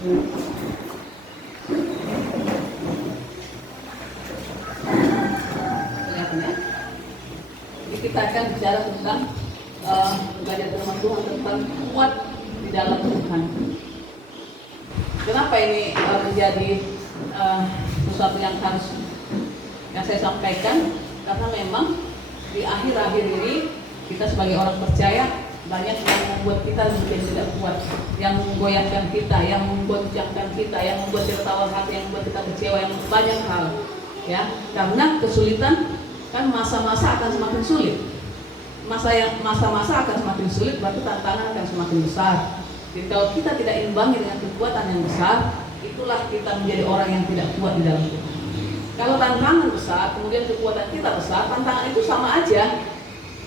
Jadi kita akan bicara tentang belajar firman Tuhan tentang kuat di dalam Tuhan. Kenapa ini menjadi sesuatu yang saya sampaikan? Karena memang di akhir-akhir ini kita sebagai orang percaya banyak yang membuat kita menjadi tidak kuat, yang menggoyahkan kita, yang menggoncangkan kita, yang membuat kita tawar hati, yang membuat kita kecewa, yang banyak hal, ya. Karena kesulitan kan masa-masa akan semakin sulit. Masa-masa akan semakin sulit, berarti tantangan akan semakin besar. Jadi kalau kita tidak imbangi dengan kekuatan yang besar, itulah kita menjadi orang yang tidak kuat di dalam Tuhan. Kalau tantangan besar, kemudian kekuatan kita besar, tantangan itu sama aja.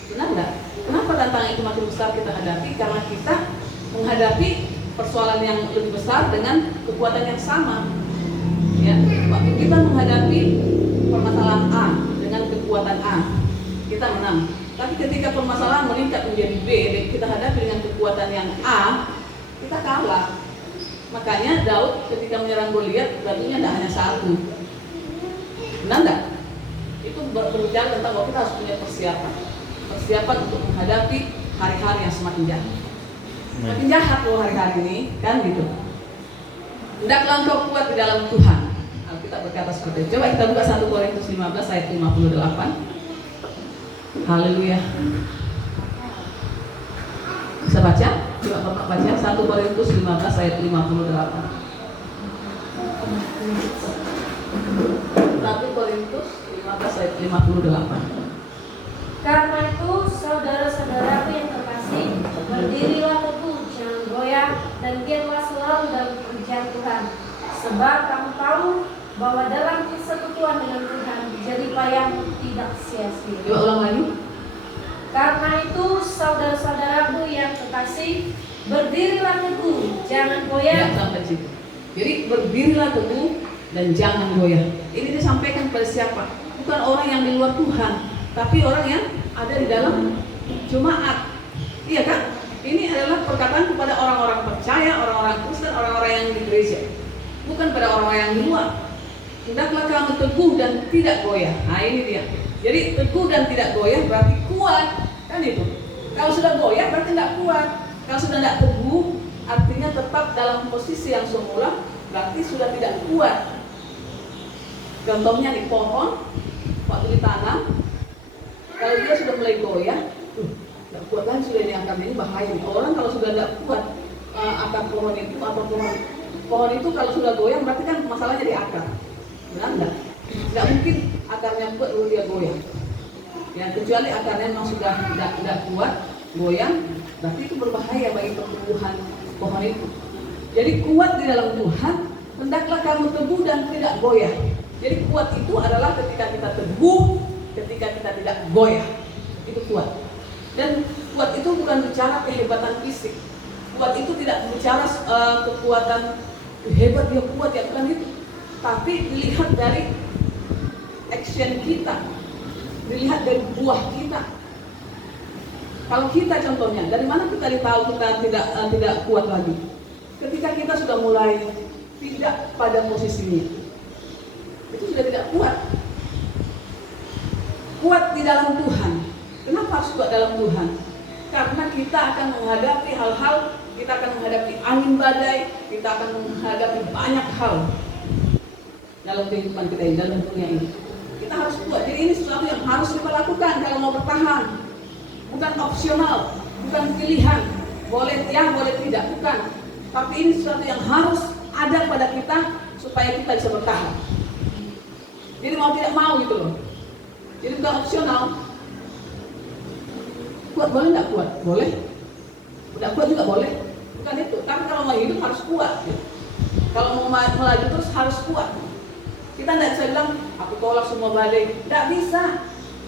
Benar nggak? Kenapa tantangan itu makin besar kita hadapi? Karena kita menghadapi persoalan yang lebih besar dengan kekuatan yang sama. Ya, waktu kita menghadapi permasalahan A dengan kekuatan A, kita menang. Tapi ketika permasalahan meningkat menjadi B, kita hadapi dengan kekuatan yang A, kita kalah. Makanya Daud ketika menyerang Goliat, batunya tidak hanya satu. Benar enggak? Itu berbicara tentang bahwa kita harus punya persiapan untuk menghadapi hari-hari yang semakin jahat. Semakin jahat loh hari-hari ini, kan gitu. Hendaklah engkau kuat di dalam Tuhan. Alkitab berkata seperti itu. Coba kita buka 1 Korintus 15 ayat 58. Haleluya. Bisa baca? Coba Bapak baca 1 Korintus 15 ayat 58. 1 Korintus 15 ayat 58. Karena itu, saudara-saudaraku yang terkasih, berdirilah teguh, jangan goyah, dan giatlah selalu dalam pekerjaan Tuhan. Sebab kamu tahu bahwa dalam persekutuan dengan Tuhan, jerih payah tidak sia-sia. Coba ulang lagi. Karena itu, saudara-saudaraku yang terkasih, berdirilah teguh, jangan goyah. Ya, sampai situ. Jadi berdirilah teguh dan jangan goyah. Ini disampaikan kepada siapa? Bukan orang yang di luar Tuhan, tapi orang yang ada di dalam jemaat. Iya kan? Ini adalah perkataan kepada orang-orang percaya, orang-orang Kristen, orang-orang yang di gereja. Bukan pada orang-orang yang di luar. Hendaklah kamu teguh dan tidak goyah. Nah ini dia. Jadi teguh dan tidak goyah berarti kuat. Kan itu. Kalau sudah goyah berarti tidak kuat. Kalau sudah tidak teguh, artinya tetap dalam posisi yang semula, berarti sudah tidak kuat. Contohnya di pohon, waktu ditanam, kalau dia sudah mulai goyah, tidak kuat lagi sudah diangkat, ini bahaya. Orang kalau sudah tidak kuat akar pohon itu atau pohon itu kalau sudah goyah berarti kan masalahnya di akar. Benar enggak? Tidak mungkin akarnya kuat lalu dia goyah. Ya, kecuali akarnya memang sudah tidak kuat, goyang, berarti itu berbahaya bagi pertumbuhan pohon itu. Jadi kuat di dalam Tuhan, hendaklah kamu teguh dan tidak goyah. Jadi kuat itu adalah ketika kita teguh, ketika kita tidak goyah, itu kuat. Dan kuat itu bukan bicara kehebatan fisik. Kuat itu tidak bicara kekuatan hebat dia kuat ya, bukan itu. Tapi dilihat dari action kita, dilihat dari buah kita. Kalau kita contohnya, dari mana kita tahu kita tidak kuat lagi? Ketika kita sudah mulai tidak pada posisinya. Itu sudah tidak kuat. Kuat di dalam Tuhan. Kenapa harus kuat dalam Tuhan? Karena kita akan menghadapi hal-hal, kita akan menghadapi angin badai, kita akan menghadapi banyak hal dalam kehidupan kita ini, dalam dunia ini. Kita harus kuat. Jadi ini sesuatu yang harus kita lakukan kalau mau bertahan. Bukan opsional, bukan pilihan. Boleh ya, boleh tidak, bukan. Tapi ini sesuatu yang harus ada pada kita supaya kita bisa bertahan. Jadi mau tidak mau gitu loh. Jadi bukan opsional. Kuat boleh nggak kuat? Boleh. Tidak kuat juga boleh. Bukan itu. Tapi kalau mau hidup harus kuat. Gitu. Kalau mau melaju terus harus kuat. Kita tidak bisa bilang aku tolak semua badai. Tidak bisa.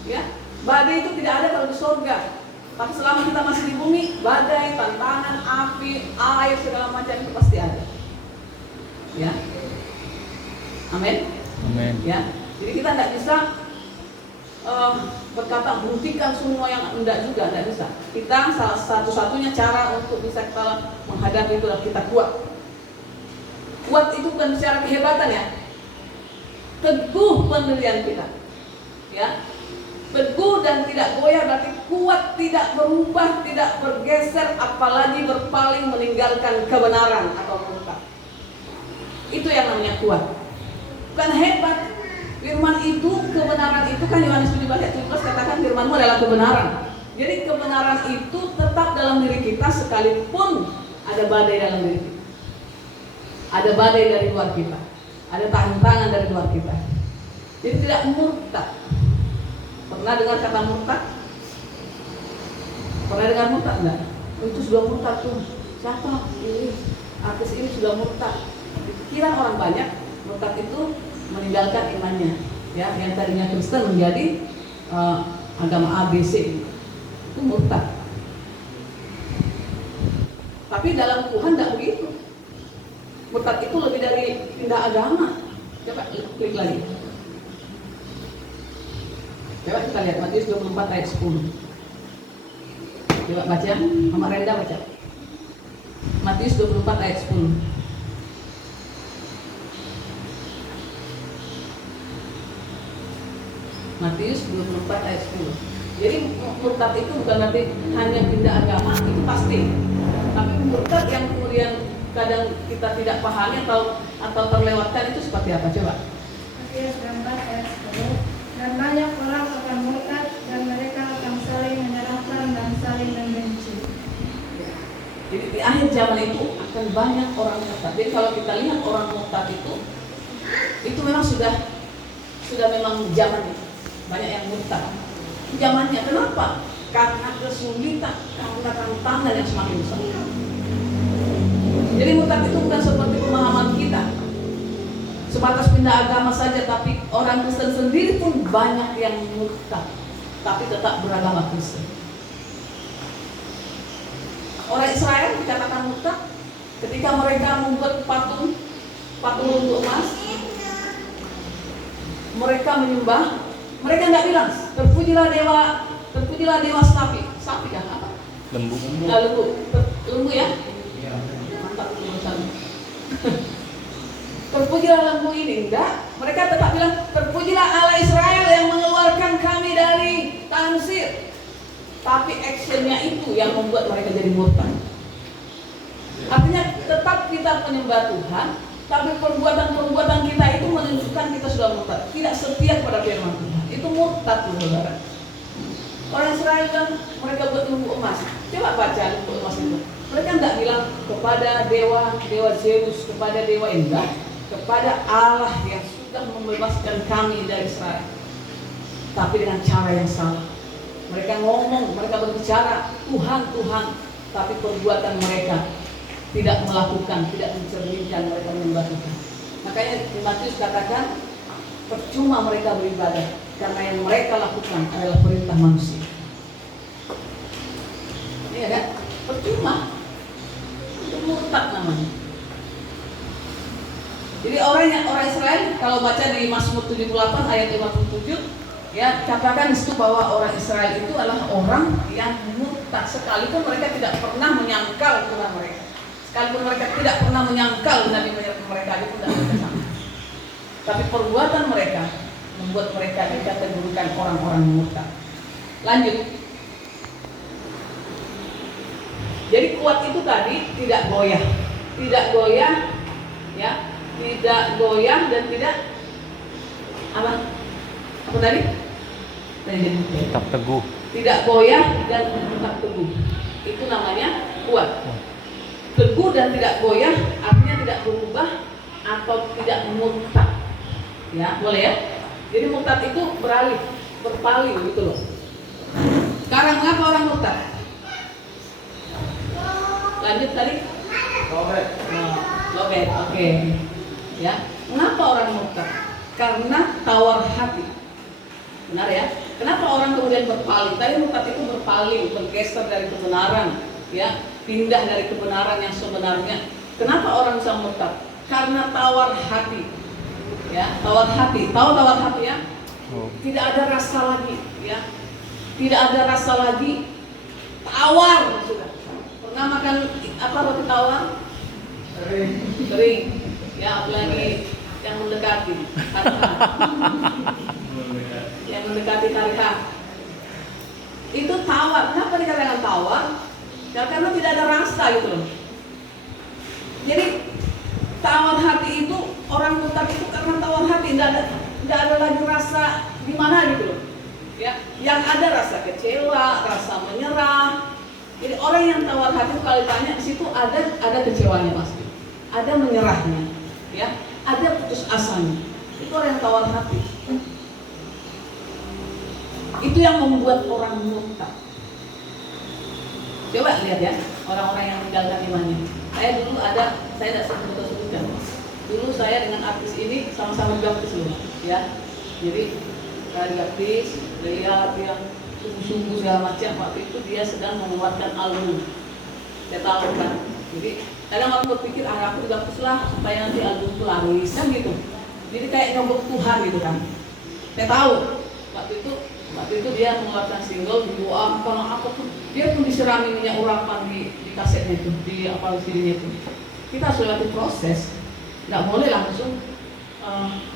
Ya, badai itu tidak ada kalau di surga. Tapi selama kita masih di bumi, badai, tantangan, api, air segala macam itu pasti ada. Ya. Amin. Amin. Ya. Jadi kita tidak bisa berkata buktikan semua yang tidak juga, tidak bisa. Kita salah satu-satunya cara untuk bisa kita menghadapi itu adalah kita kuat. Kuat itu bukan secara kehebatan ya. Teguh pendirian kita. Ya. Teguh dan tidak goyah berarti kuat, tidak berubah, tidak bergeser, apalagi berpaling meninggalkan kebenaran atau murtad. Itu yang namanya kuat. Bukan hebat. Firman itu, kebenaran itu kan Yohanes 17 ayat 17 katakan firmanmu adalah kebenaran. Jadi kebenaran itu tetap dalam diri kita sekalipun ada badai dalam diri kita. Ada badai dari luar kita. Ada tantangan dari luar kita. Jadi tidak murtad. Pernah dengar kata murtad? Pernah dengar murtad enggak? Itu sudah murtad tuh. Siapa? Ini artis ini sudah murtad. Kira orang banyak murtad itu meninggalkan imannya, ya, yang tadinya Kristen menjadi agama ABC, itu murtad. Tapi dalam Tuhan tidak begitu. Murtad itu lebih dari pindah agama. Coba klik lagi. Coba kita lihat Matius 24 ayat 10. Coba baca, Mama Renda baca. Matius 24 ayat 10. Matius 24 ayat 10. Jadi murtad itu bukan berarti hanya pindah agama, itu pasti. Tapi murtad yang kemudian kadang kita tidak pahami atau terlewatkan itu seperti apa? Coba. Matius 24 ayat 10. Dan banyak orang akan murtad dan mereka akan saling menyalahkan dan saling membenci. Jadi di akhir zaman itu akan banyak orang murtad. Jadi kalau kita lihat orang murtad itu memang sudah memang zamannya. Banyak yang murtad. Zamannya kenapa? Karena kesulitan, karena tantangan yang semakin besar. Jadi murtad itu bukan seperti pemahaman kita, sebatas pindah agama saja, tapi orang Kristen sendiri pun banyak yang murtad, tapi tetap beragama Kristen. Orang Israel dikatakan murtad ketika mereka membuat patung untuk emas. Mereka menyembah. Mereka nggak bilang terpujilah dewa sapi kan apa? Lembu ya? Mantap tulisan. Terpujilah lembu ini, enggak. Mereka tetap bilang terpujilah Allah Israel yang mengeluarkan kami dari tanah Mesir. Tapi actionnya itu yang membuat mereka jadi murtad. Artinya tetap kita menyembah Tuhan, tapi perbuatan kita itu menunjukkan kita sudah murtad, tidak setia kepada firman Tuhan. Itu murtad tuh saudara. Orang Israel kan mereka buat lembu emas. Coba baca lembu emas itu. Mereka tidak bilang kepada dewa Zeus, kepada dewa enggak, kepada Allah yang sudah membebaskan kami dari Israel. Tapi dengan cara yang salah. Mereka ngomong, mereka berbicara Tuhan, tapi perbuatan mereka tidak melakukan, tidak mencerminkan mereka menyembah Tuhan. Makanya Matius katakan percuma mereka beribadah, karena yang mereka lakukan adalah perintah manusia. Iya kan? Percuma. Itu murtad namanya. Jadi orang Israel kalau baca di Mazmur 78 ayat 57, ya katakan di situ bahwa orang Israel itu adalah orang yang murtad, sekalipun mereka tidak pernah menyangkal Tuhan mereka. Sekalipun mereka tidak pernah menyangkal Nabi mereka itu tidak bersama. Tapi perbuatan mereka membuat mereka dikategorikan orang-orang murtad. Lanjut. Jadi kuat itu tadi tidak goyah, ya, tidak goyah dan tidak apa tadi? Tetap teguh. Tidak goyah dan tetap teguh. Itu namanya kuat. Teguh dan tidak goyah artinya tidak berubah atau tidak murtad. Ya, boleh ya? Jadi murtad itu berpaling gitu loh. Sekarang mengapa orang murtad? Lanjut tadi? Lobet, oke. Ya, mengapa orang murtad? Karena tawar hati. Benar ya? Kenapa orang kemudian berpaling? Tadi murtad itu berpaling, bergeser dari kebenaran, ya, pindah dari kebenaran yang sebenarnya. Kenapa orang bisa murtad? Karena tawar hati. Ya, tawar hati. Tahu tawar hati ya? Tidak ada rasa lagi, ya. Tidak ada rasa lagi. Tawar sudah. Pernah makan apa roti tawar? Kering. Ya, apalagi yang mendekati yang mendekati hari H. Itu tawar. Kenapa dikatakan tawar? Ya, karena tidak ada rasa gitu loh. Jadi tawar hati itu, orang murtad itu karena tawar hati, tidak ada lagi rasa di mana gitu loh. Ya, yang ada rasa kecewa, rasa menyerah. Jadi orang yang tawar hati kalau ditanya di situ ada kecewanya pasti, ada menyerahnya, ya, ada putus asanya. Itu orang yang tawar hati. Itu yang membuat orang murtad. Coba lihat ya, orang-orang yang meninggalkan imannya. Saya tidak sebutkan. Dulu saya dengan artis ini sama-sama baptis loh, ya. Jadi saya baptis, lihat yang sungguh-sungguh segala macam. Waktu itu dia sedang mengeluarkan album. Saya tahu kan. Jadi kadang orang berpikir, aku baptis lah supaya nanti album itu laris kan gitu. Jadi kayak nyogok Tuhan gitu kan. Saya tahu waktu itu dia mengeluarkan single, didoakan apapun, dia pun diserami minyak urapan di kasetnya itu, di CD-nya itu. Kita harus lewati proses, nggak boleh langsung.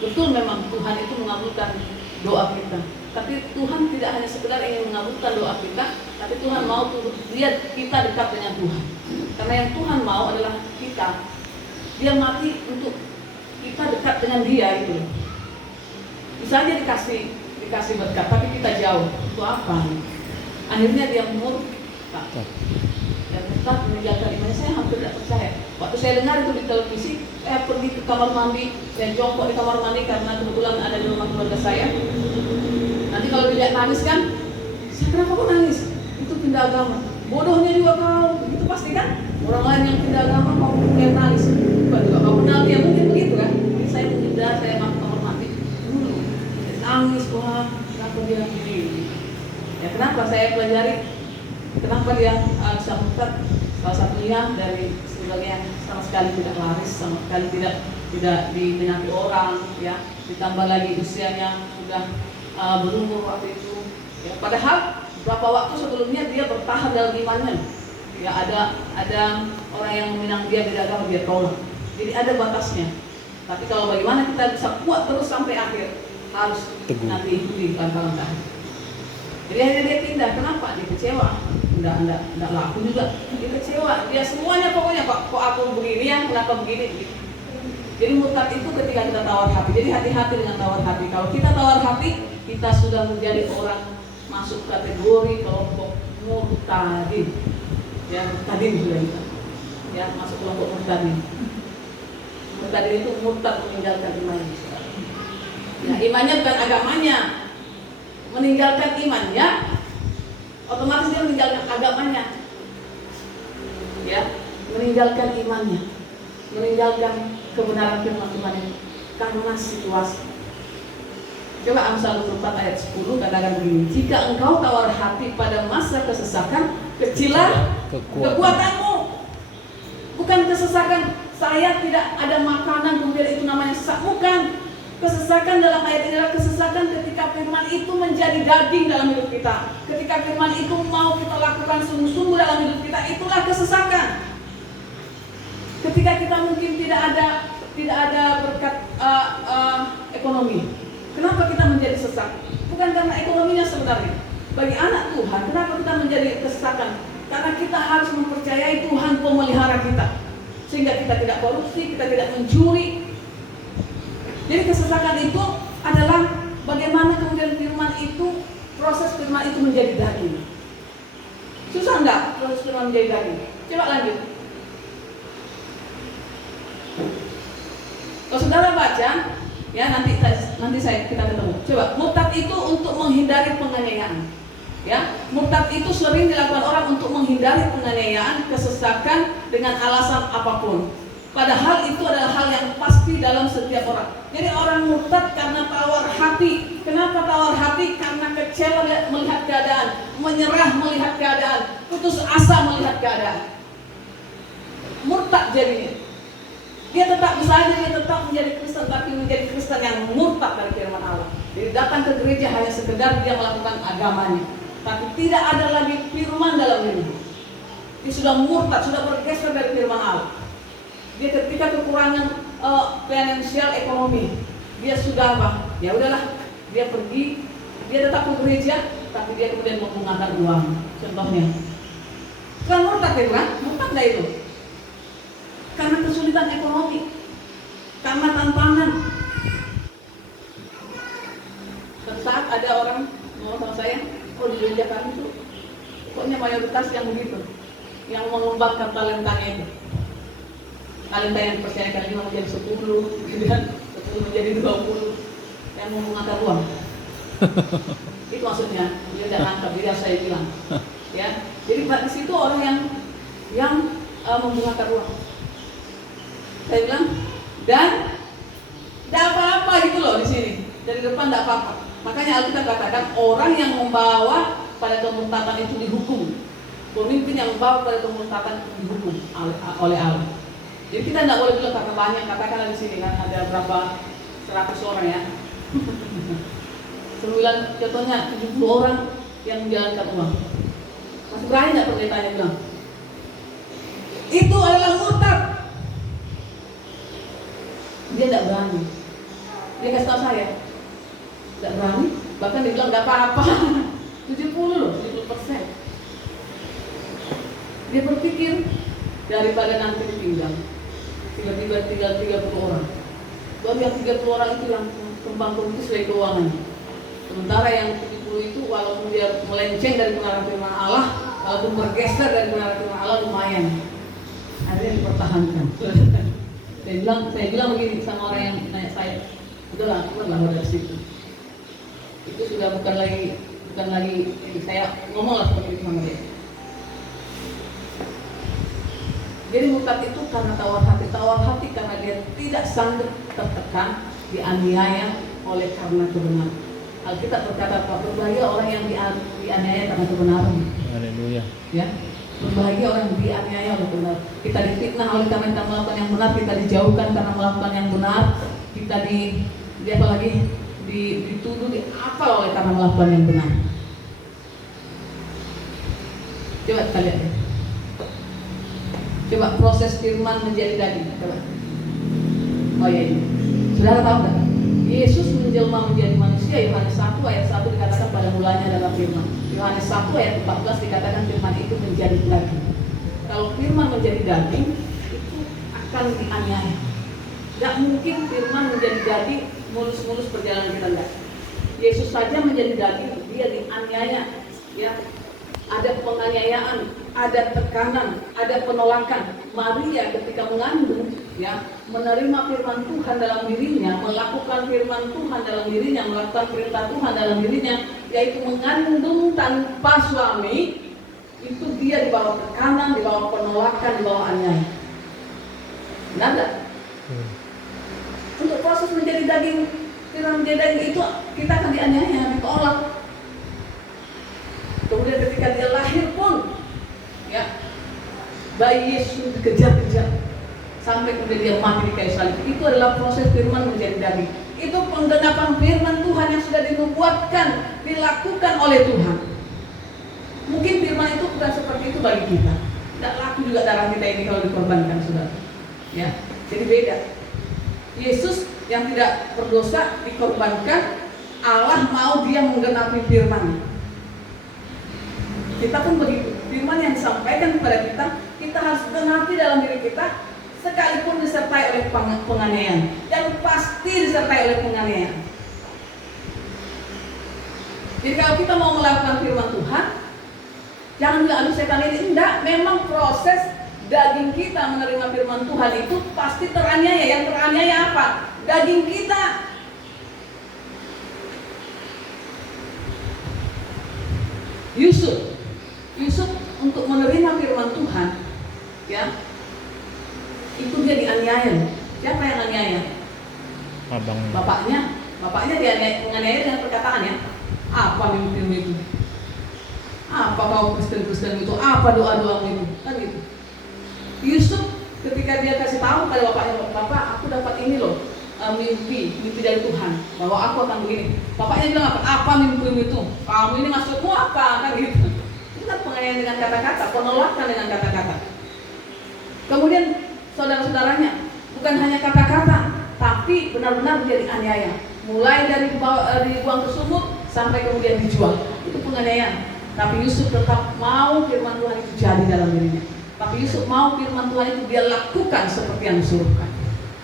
Betul memang Tuhan itu mengabulkan doa kita, tapi Tuhan tidak hanya sekedar ingin mengabulkan doa kita, tapi Tuhan mau lihat kita dekat dengan Tuhan. Karena yang Tuhan mau adalah kita, dia mati untuk kita dekat dengan dia itu. Bisa aja dikasih berkat, tapi kita jauh. Itu apa? Akhirnya dia murtad. Dan murtad meninggalkan imannya. Saya hampir tidak percaya. Waktu saya dengar itu di televisi, saya pergi ke kamar mandi, saya jongkok di kamar mandi karena kebetulan ada di rumah keluarga saya. Nanti kalau dilihat nangis kan, saya kenapa kok nangis? Itu pindah agama. Bodohnya juga kau, begitu pasti kan? Orang lain yang pindah agama mau kayak nangis. Bukan juga kau kenal dia, mungkin begitu kan? Jadi saya menghindar, saya masuk kamar mandi dulu. Nangis, wah kenapa dia begini? Ya kenapa saya pelajari? Kenapa dia bisa murtad? Salah satunya dari sebagian sama sekali tidak laris, sama sekali tidak diminati orang, ya. Ditambah lagi usianya sudah berumur waktu itu. Ya, padahal beberapa waktu sebelumnya dia bertahan dalam imannya. Ya ada orang yang meminang dia beda agama, dia tolak. Jadi ada batasnya. Tapi kalau bagaimana kita bisa kuat terus sampai akhir, harus nanti ikuti langkah-langkah. Jadi akhirnya dia pindah. Kenapa? Dia kecewa. Enggak laku juga. Dia kecewa. Dia semuanya pokoknya kok aku begini ya, kenapa begini? Jadi murtad itu ketika kita tawar hati. Jadi hati-hati dengan tawar hati. Kalau kita tawar hati, kita sudah menjadi orang masuk kategori kelompok murtadin. Ya, murtadin sudah kita. Ya, masuk kelompok murtadin. Murtadin itu murtad meninggalkan imannya. Ya, imannya bukan agamanya. Meninggalkan imannya, otomatis dia meninggalkan agamanya. Ya, meninggalkan imannya, meninggalkan kebenaran firman Tuhan itu karena situasi. Coba Amsal 24 ayat 10 katakan begini, jika engkau tawar hati pada masa kesesakan, kecilah kekuatanmu. Bukan kesesakan, saya tidak ada makanan kemudian itu namanya sesak, bukan. Kesesakan dalam ayat ini adalah kesesakan ketika firman itu menjadi daging dalam hidup kita. Ketika firman itu mau kita lakukan sungguh-sungguh dalam hidup kita, itulah kesesakan. Ketika kita mungkin tidak ada berkat ekonomi, kenapa kita menjadi sesak? Bukan karena ekonominya sebenarnya. Bagi anak Tuhan, kenapa kita menjadi kesesakan? Karena kita harus mempercayai Tuhan pemelihara kita, sehingga kita tidak korupsi, kita tidak mencuri. Jadi kesesakan itu adalah bagaimana kemudian firman itu, proses firman itu menjadi daging. Susah enggak proses firman menjadi daging? Coba lanjut. Kalau saudara baca, ya nanti kita ketemu. Coba, murtad itu untuk menghindari penganiayaan. Ya, murtad itu sering dilakukan orang untuk menghindari penganiayaan, kesesakan dengan alasan apapun. Padahal itu adalah hal yang pasti dalam setiap orang. Jadi orang murtad karena tawar hati. Kenapa tawar hati? Karena kecewa melihat keadaan, menyerah melihat keadaan, putus asa melihat keadaan. Murtad jadinya. Dia tetap menjadi Kristen, tapi menjadi Kristen yang murtad dari firman Allah. Jadi datang ke gereja hanya sekedar dia melakukan agamanya, tapi tidak ada lagi firman dalam hidup. Dia sudah murtad, sudah bergeser dari firman Allah. Dia ketika kekurangan finansial ekonomi. Dia sudah apa? Ya udahlah, dia pergi, dia tetap ke gereja, tapi dia kemudian membungakan uang. Contohnya, kan murtad ya bukan? Murtad nggak itu? Karena kesulitan ekonomi, karena tantangan. Saat ada orang ngomong sama saya, oh di gereja kami itu, pokoknya mayoritas yang begitu, yang mengembangkan talentanya itu. Talenta yang dipercayakan 5 menjadi 10, gitu kan? 10 menjadi 20, yang membungakan uang. Itu maksudnya, dia tidak nangkap, jadi saya bilang, ya. Jadi di situ orang yang membungakan uang. Saya bilang, dan tidak apa-apa gitu loh di sini, dari depan tidak apa-apa. Makanya Alkitab katakan orang yang membawa pada kemurtadan itu dihukum. Pemimpin yang membawa pada kemurtadan itu dihukum oleh Allah. Jadi kita tidak boleh bilang karena banyak, katakanlah di sini kan ada berapa 100 orang ya. 9 contohnya 70 orang yang menjalankan uang. Masih berani nggak pendetanya bilang? Itu adalah murtad. Dia tidak berani. Dia kasih tahu saya, tidak berani. Bahkan dia bilang nggak apa-apa. 70 loh, 70%. Dia berpikir daripada nanti tinggal, tiba-tiba tinggal 30 orang. Baru yang 30 orang itu yang kembang politis dari keuangan. Sementara yang 70 itu walaupun dia melenceng dari kebenaran firman Allah, walaupun bergeser dari kebenaran firman Allah lumayan. Akhirnya dipertahankan. Saya bilang begini sama orang yang nanya saya, udahlah, keluarlah dari situ. Itu sudah bukan lagi saya ngomonglah seperti itu sama dia. Jadi murtad itu karena tawar hati karena dia tidak sanggup tertekan, dianiaya oleh karena kebenaran. Alkitab berkata, berbahagia orang yang dianiaya karena kebenaran. Haleluya. Ya, berbahagia orang yang dianiaya oleh kebenaran. Kita difitnah oleh karena kita melakukan yang benar, kita dijauhkan karena melakukan yang benar, kita dituduh apa oleh karena melakukan yang benar. Coba kita lihat ya. Coba proses firman menjadi daging. Coba. Oh ya ini. Saudara tahu nggak? Yesus menjelma menjadi manusia. Yohanes 1 ayat 1 dikatakan pada mulanya adalah firman. Yohanes 1 ayat 14 dikatakan firman itu menjadi daging. Kalau firman menjadi daging, itu akan dianiaya. Tidak mungkin firman menjadi daging mulus-mulus perjalanan kita enggak. Yesus saja menjadi daging, dia dianiaya. Ya. Ada penganiayaan, ada tekanan, ada penolakan. Maria ketika mengandung, ya, menerima firman Tuhan dalam dirinya, melakukan firman Tuhan dalam dirinya, melakukan perintah Tuhan dalam dirinya, yaitu mengandung tanpa suami, itu dia di bawah tekanan, di bawah penolakan, di bawah aniaya. Benar tak? Untuk proses menjadi daging, firman menjadi daging itu kita akan dianiaya, ditolak. Kemudian ketika dia lahir pun, ya, bayi Yesus dikejar-kejar sampai kemudian dia mati di kayu salib. Itu adalah proses firman menjadi daging. Itu penggenapan firman Tuhan yang sudah dinubuatkan, dilakukan oleh Tuhan. Mungkin firman itu bukan seperti itu bagi kita. Tidak laku juga darah kita ini kalau dikorbankan, saudara. Ya, jadi beda. Yesus yang tidak berdosa dikorbankan, Allah mau dia menggenapi firman. Kita pun begitu. Firman yang disampaikan kepada kita harus genapi dalam diri kita, sekalipun disertai oleh penganiayaan, dan pasti disertai oleh penganiayaan. Jadi kalau kita mau melakukan firman Tuhan, jangan bilang aduh setan ini, enggak. Memang proses daging kita menerima firman Tuhan itu pasti teraniaya. Yang teraniaya apa? Daging kita. Yusuf untuk menerima firman Tuhan, ya, itu dia dianiaya. Siapa yang aniaya? Bapaknya dia menganiaya dengan perkataannya. Apa mimpimu itu? Apa kau Kristen itu? Apa doa-doamu itu? Kan gitu. Yusuf ketika dia kasih tahu pada bapaknya, bapak, aku dapat ini loh, mimpi dari Tuhan bahwa aku akan begini. Bapaknya bilang apa? Apa mimpimu itu? Kamu ini maksudmu apa? Kan gitu. Itu kan penganiayaan dengan kata-kata, penolakan dengan kata-kata. Kemudian saudara-saudaranya Bukan hanya kata-kata, tapi benar-benar menjadi aniaya. Mulai dari dibuang ke sumur sampai kemudian dijual. Itu penganiayaan. Tapi Yusuf tetap mau firman Tuhan itu jadi dalam dirinya. Tapi Yusuf mau firman Tuhan itu dia lakukan seperti yang disuruhkan.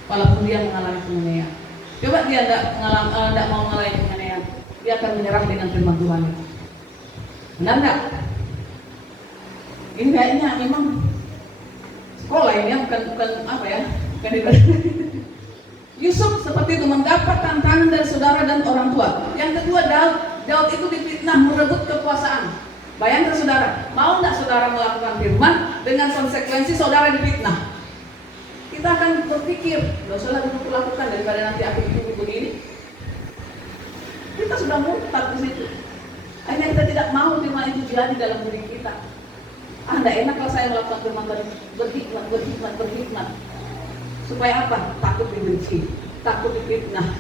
Walaupun dia mengalami penganiayaan. Coba dia tidak mau mengalami penganiayaan, dia akan menyerah dengan firman Tuhan itu. Benar nggak? Ini kayaknya memang sekolah ini ya, bukan apa ya, bukan ibadah. Yusuf seperti itu mendapat tantangan dari saudara dan orang tua. Yang kedua, Daud itu difitnah merebut kekuasaan. Bayangkan saudara, mau nggak saudara melakukan firman dengan konsekuensi saudara difitnah? Kita akan berpikir, nggak usah lagi aku lakukan daripada nanti aku begini. Kita sudah murtad di situ. Hanya kita tidak mau firman itu jadi dalam diri kita. Tidak enak kalau saya melakukan firman berhikmat. Supaya apa? Takut dibenci, takut difitnah.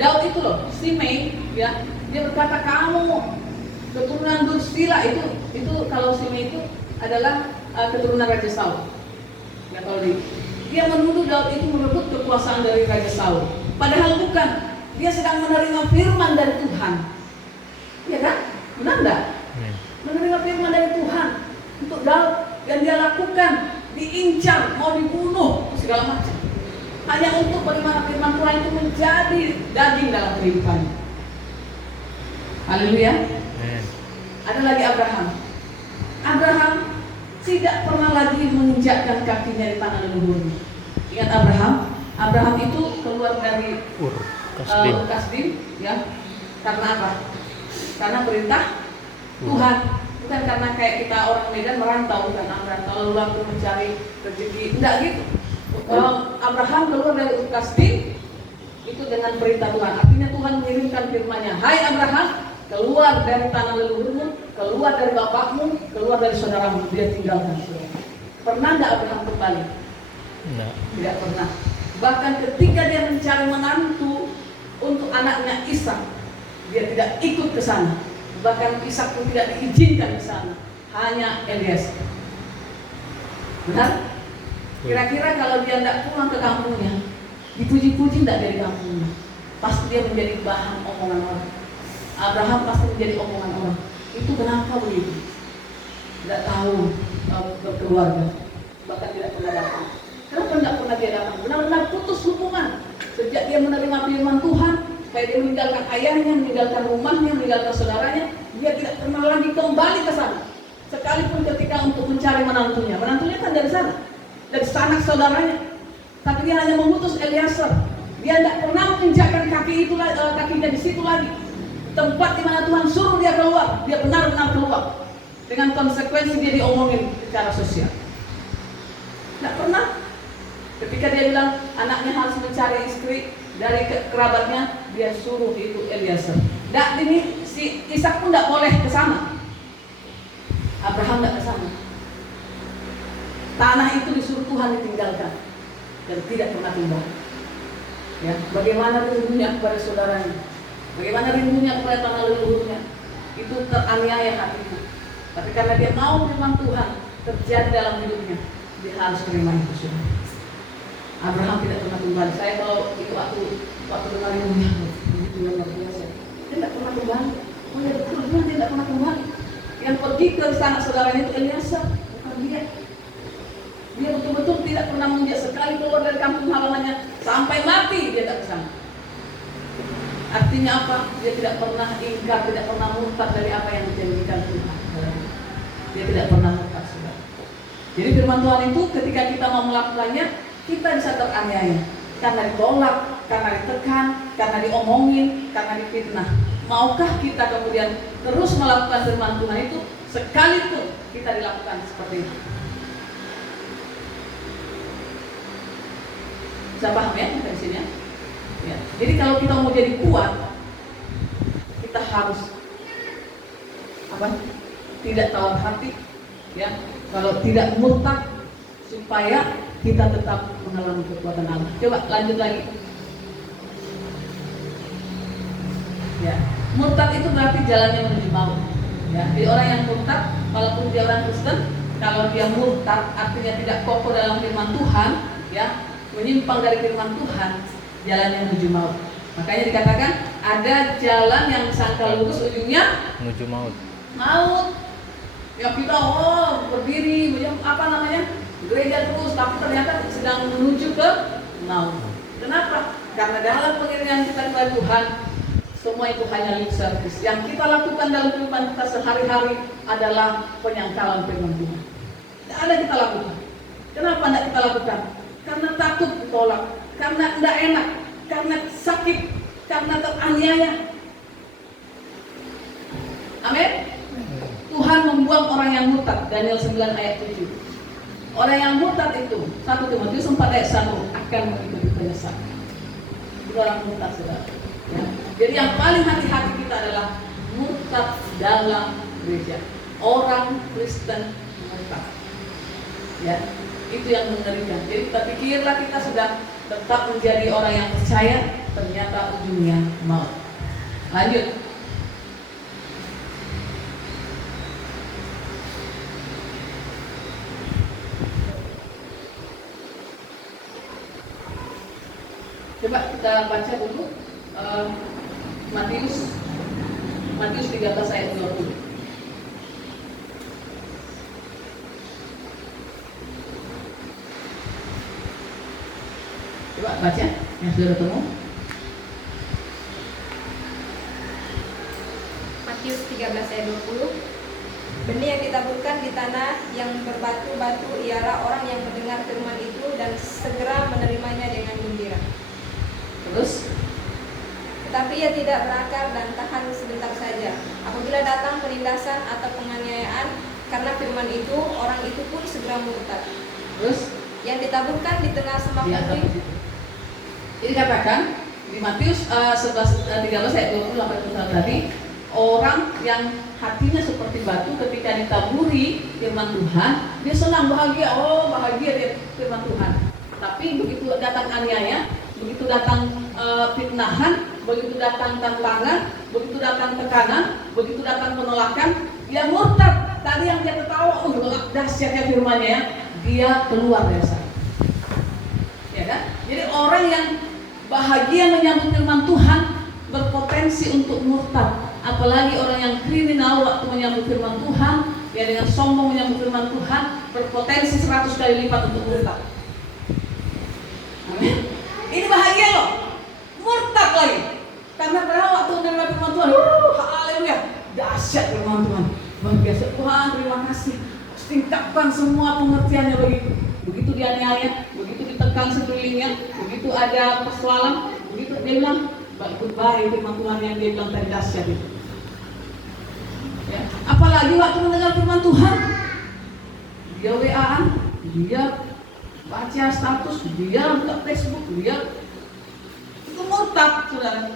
Daud itu loh, Simei, ya, dia berkata kamu keturunan Dursila itu kalau Simei itu adalah keturunan Raja Saul. Ya, kalau dia menuduh Daud itu merebut kekuasaan dari Raja Saul. Padahal bukan, dia sedang menerima firman dari Tuhan. Ya kan? Benar enggak? Menerima firman dari Tuhan untuk Daud dan dia lakukan, diincar, mau dibunuh, segala macam. Hanya untuk bagaimana firman Tuhan itu menjadi daging dalam kehidupannya. Haleluya. Ada lagi Abraham. Abraham tidak pernah lagi menginjakkan kakinya di tanah leluhurnya. Ingat Abraham itu keluar dari Kasdim, ya. Karena apa? Karena perintah Tuhan, bukan karena kayak kita orang Medan merantau, bukan merantau lalu aku mencari rezeki, enggak gitu. Abraham keluar dari Kasdim itu dengan perintah Tuhan. Artinya Tuhan mengirimkan firman-Nya, hai Abraham, keluar dari tanah leluhurmu, keluar dari bapakmu, keluar dari saudaramu. Dia tinggalkan. Pernah enggak Abraham kembali? Tidak pernah. Bahkan ketika dia mencari menantu untuk anaknya Ishak, dia tidak ikut ke sana. Bahkan Ishak pun tidak diizinkan ke sana. Hanya Eliezer. Benar? Kira-kira kalau dia tidak pulang ke kampungnya, dipuji-puji tidak dari kampungnya, pasti dia menjadi bahan omongan orang. Abraham pasti menjadi omongan orang. Itu kenapa begitu? Tidak tahu berkeluarga, bahkan tidak pernah datang. Kenapa tidak pernah dia datang? Benar-benar putus hubungan sejak dia menerima firman Tuhan. Kayak dia meninggalkan ayahnya, meninggalkan rumahnya, meninggalkan saudaranya, dia tidak pernah lagi kembali ke sana. Sekalipun ketika untuk mencari menantunya kan dari sana, dari sanak saudaranya. Tapi dia hanya mengutus Eliezer. Dia tidak pernah menginjakkan kakinya di situ lagi. Tempat di mana Tuhan suruh dia keluar, dia benar-benar keluar. Dengan konsekuensi dia diomongin secara sosial. Tidak pernah. Ketika dia bilang anaknya harus mencari istri dari kerabatnya, dia suruh itu Eliezer. Ini si Ishak pun tidak boleh ke sana. Abraham tidak ke sana. Tanah itu disuruh Tuhan ditinggalkan dan tidak pernah tinggal. Ya, bagaimana rindunya kepada saudaranya, bagaimana rindunya kepada tanah leluhurnya, itu teraniaya hatinya. Tapi karena dia mau firman Tuhan terjadi dalam hidupnya, dia harus terima itu semua. Abraham tidak pernah kembali. Saya kalau itu waktu dengar rindunya, itu luar biasa. Dia tidak pernah kembali. Oh ya betul, dia tidak pernah kembali. Yang pergi ke sanak saudaranya itu Eliezer, bukan dia. Dia betul-betul tidak pernah menginjak sekali keluar dari kampung halamannya sampai mati dia tak kesana. Artinya apa? Dia tidak pernah ingkar, tidak pernah murtad dari apa yang dijanjikan Tuhan. Dia tidak pernah murtad. Jadi firman Tuhan itu ketika kita mau melakukannya, kita bisa teraniaya karena ditolak, karena ditekan, karena diomongin, karena difitnah. Maukah kita kemudian terus melakukan firman Tuhan itu sekalipun kita dilakukan seperti itu? Bisa paham ya dari sini ya? Jadi kalau kita mau jadi kuat, kita harus tidak tawar hati, ya. Kalau tidak murtad, supaya kita tetap mengalami kekuatan Allah. Coba lanjut lagi. Ya, murtad itu berarti jalannya menuju maut. Ya, jadi orang yang murtad, walaupun dia orang Kristen, kalau dia murtad artinya tidak kokoh dalam firman Tuhan, ya menyimpang dari firman Tuhan, jalannya menuju maut. Makanya dikatakan ada jalan yang disangka lurus, ujungnya Menuju maut. maut. Ya kita berdiri gereja terus, tapi ternyata sedang menuju ke maut. Kenapa? Karena dalam pengiringan kita kepada Tuhan, semua itu hanya lip service. Yang kita lakukan dalam kehidupan kita sehari-hari adalah penyangkalan firman Tuhan. Tidak ada kita lakukan. Kenapa tidak kita lakukan? Karena takut ditolak, karena tidak enak, karena sakit, karena teraniaya. Amin. Tuhan membuang orang yang murtad. Daniel 9 ayat 7. Orang yang murtad itu 1 Timotius 4 ayat 1 akan mengikuti penyesalan. Itu orang murtad, saudara. Ya. Jadi yang paling hati-hati kita adalah murtad dalam gereja. Orang Kristen murtad. Ya, itu yang mengerikan. Jadi kita pikirlah kita sudah tetap menjadi orang yang percaya, ternyata ujungnya maut. Lanjut. Coba kita baca dulu Matius 13 ayat 20. Coba baca yang sudah ketemu. Matius 13 ayat 20. Benih yang ditaburkan di tanah yang berbatu-batu ialah orang yang mendengar firman itu dan segera menerimanya dengan gembira. Terus, Tetapi ia tidak berakar dan tahan sebentar saja. Apabila datang penindasan atau penganiayaan karena firman itu, orang itu pun segera murtad. terus Yang ditaburkan di tengah semak di atas putih. itu. Jadi katakan di Matius 13 ayat 20 sampai 21 tadi, orang yang hatinya seperti batu ketika ditaburi firman Tuhan, dia senang, bahagia, bahagia dia firman Tuhan. Tapi begitu datang aniaya, begitu datang fitnahan, begitu datang tantangan, begitu datang tekanan, begitu datang penolakan, dia murtad. Tadi yang dia ketawa, dahsyatnya firman-Nya ya, dia keluar dari sana. Ya kan? Jadi orang yang bahagia menyambut firman Tuhan berpotensi untuk murtad. Apalagi orang yang kriminal waktu menyambut firman Tuhan, ya dengan sombong menyambut firman Tuhan, berpotensi 100 kali lipat untuk murtad. Amin. Ini bahagia loh, murtad lagi. Karena padahal waktu menerima firman Tuhan, haleluya, dahsyat firman Tuhan. Luar biasa, Tuhan terima kasih. Tingkatkan semua pengertiannya begitu. Begitu dianiaya, begitu ditekan sekelilingnya, begitu ada persoalan, begitu dia bilang, goodbye firman Tuhan yang dia bilang tadi dahsyat itu. Ya. Apalagi waktu mendengar firman Tuhan, dia WA-an, dia baca status, dia buka Facebook, dia itu murtad, saudara.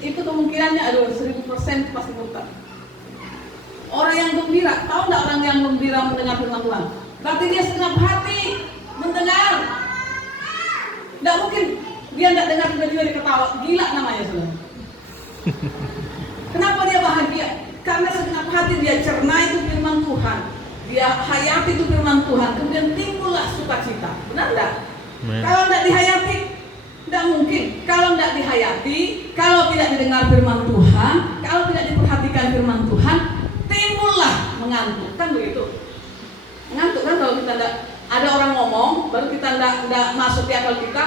itu kemungkinannya 1000% pasti murtad. Orang yang gembira, tahu nggak orang yang gembira mendengar firman Tuhan? Berarti dia segenap hati mendengar. Nggak mungkin dia nggak dengar tiba-tiba dia ketawa, gila namanya saudara. Kenapa dia bahagia? Karena segenap hati dia cerna itu firman Tuhan, dia hayati itu firman Tuhan, kemudian timbullah sukacita. Benar nggak? Kalau nggak dihayati, tidak mungkin. Kalau tidak dihayati, kalau tidak didengar firman Tuhan, kalau tidak diperhatikan firman Tuhan, timbullah mengantuk, kan begitu? Mengantuk kan kalau kita tidak ada orang ngomong, baru kita tidak masuk di akal kita,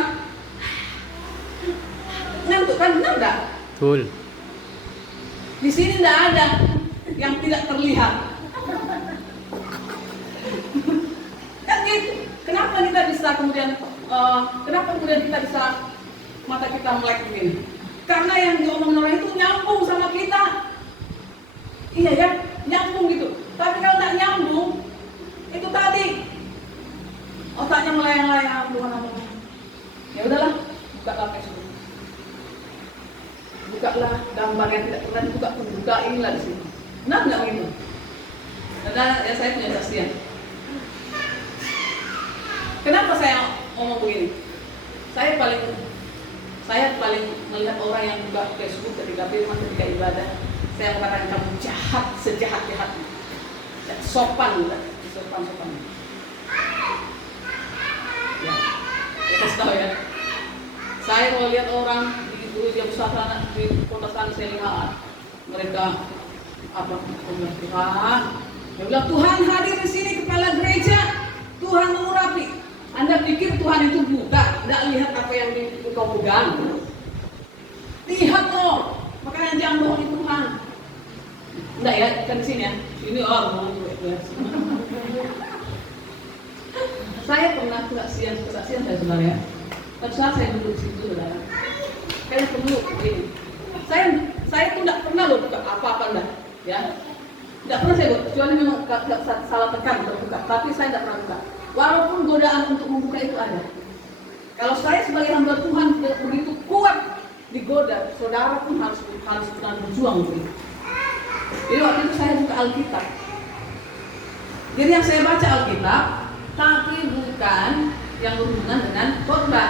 mengantuk kan, benar tidak? Betul. Di sini tidak ada yang tidak terlihat. Kan gitu. Kenapa kita bisa kenapa kemudian kita bisa mata kita melek begini? Karena yang diomongin orang itu nyambung sama kita. Iya ya, nyambung gitu. Tapi kalau nggak nyambung, itu tadi otaknya melayang-layang, Tuhan ngomong. Ya udahlah, bukalah Facebook. Bukalah gambar yang tidak pernah dibuka pun, buka inilah di sini. Benar nggak begitu? Karena ya saya punya saksian. Kenapa saya ngomong begini? Saya paling melihat orang yang buka Facebook ketika firman, ketika ibadah. Saya mengatakan kamu jahat, sejahat-jahatnya. Sopan. tahu ya. Saya kalau lihat orang di Gereja Besar sana, di kota sana, saya lihat mereka apa? Tuhan, dia bilang Tuhan hadir di sini, kepala gereja, Tuhan mengurapi. Anda pikir Tuhan itu buta, tidak lihat apa yang engkau pegang? Lihat loh, makanya jangan bohongi Tuhan. Enggak ya, kan di sini ya. Ini orang ya. Saya pernah kesaksian saya saudara ya. Pada saat saya duduk di situ saudara, saya perlu ini. Saya tuh tidak pernah loh buka apa-apa enggak, ya. Tidak pernah saya buka, kecuali memang salah tekan untuk buka. Tapi saya tidak pernah buka. Walaupun godaan untuk membuka itu ada. Kalau saya sebagai hamba Tuhan begitu kuat digoda, saudara pun harus berjuang untuk itu. Jadi waktu itu saya buka Alkitab. Jadi yang saya baca Alkitab, tapi bukan yang berhubungan dengan khotbah.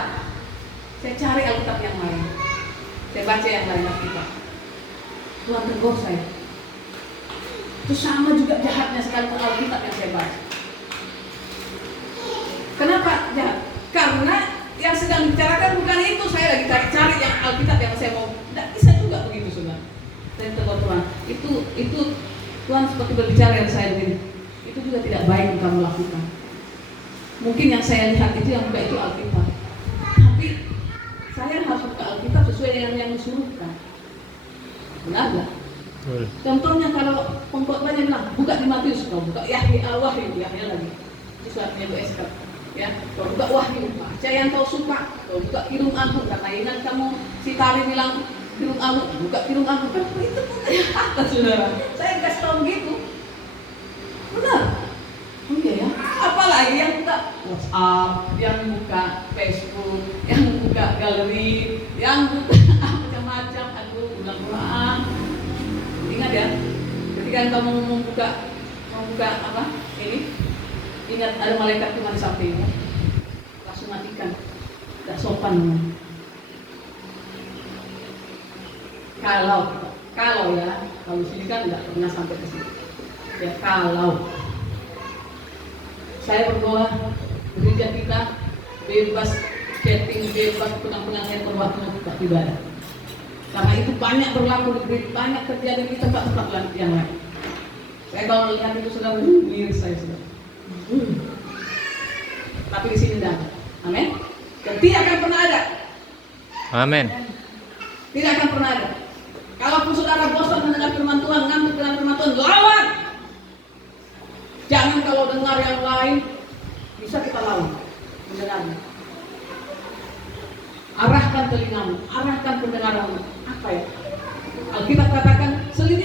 Saya cari Alkitab yang lain. Saya baca yang lain Alkitab. Tuhan tegur saya. Itu sama juga jahatnya sekalipun Alkitab yang saya baca. Kenapa jahat? Karena yang sedang dibicarakan bukan itu. Saya lagi cari-cari yang Alkitab yang saya mau. Tidak bisa juga begitu saudara. Saya tegur Tuhan. Itu Tuhan seperti berbicara yang saya begini. Itu juga tidak baik untuk kamu lakukan. Mungkin yang saya lihat itu yang buka itu Alkitab. Tapi saya harus buka Alkitab sesuai dengan yang disuruhkan. Benar nggak? Contohnya kalau pengkhotbahnya bilang buka di Matius, kau buka Yahya Wahyu lagi. Itu suratnya Bu Esther. Ya, kau buka Wahyu, baca yang kau suka. Kau buka Kidung Agung, karena ingat kamu si Tari bilang Kidung Agung, buka Kidung Agung. Kan itu bukan atas saudara. Saya kasih tahu begitu. Benar. Oh iya ya. Apalagi yang buka WhatsApp, yang buka Facebook, yang buka galeri, yang buka macam-macam. Aduh, ulang-ulang. Ingat ya, ketika kamu membuka apa ini, ingat ada malaikat Tuhan di sampingmu, langsung matikan, tidak sopan. Kalau ya, kalau sini kan tidak pernah sampai ke sini. Ya kalau saya berdoa gereja kita bebas chatting, bebas pengang-pengang handphone waktu untuk ibadah. Karena itu banyak berlaku di gereja, banyak terjadi di tempat-tempat yang lain. Saya kalau lihat itu sudah miris saya sudah. Tapi di sini tidak ada. Amin. Dan tidak akan pernah ada. Amin. Tidak akan pernah ada. Kalaupun saudara bosan mendengar firman Tuhan, ngantuk dengan firman Tuhan, lawan. Jangan kalau dengar yang lain, bisa kita lawan mendengarnya. Arahkan telingamu, arahkan pendengaranmu. Apa ya? Alkitab katakan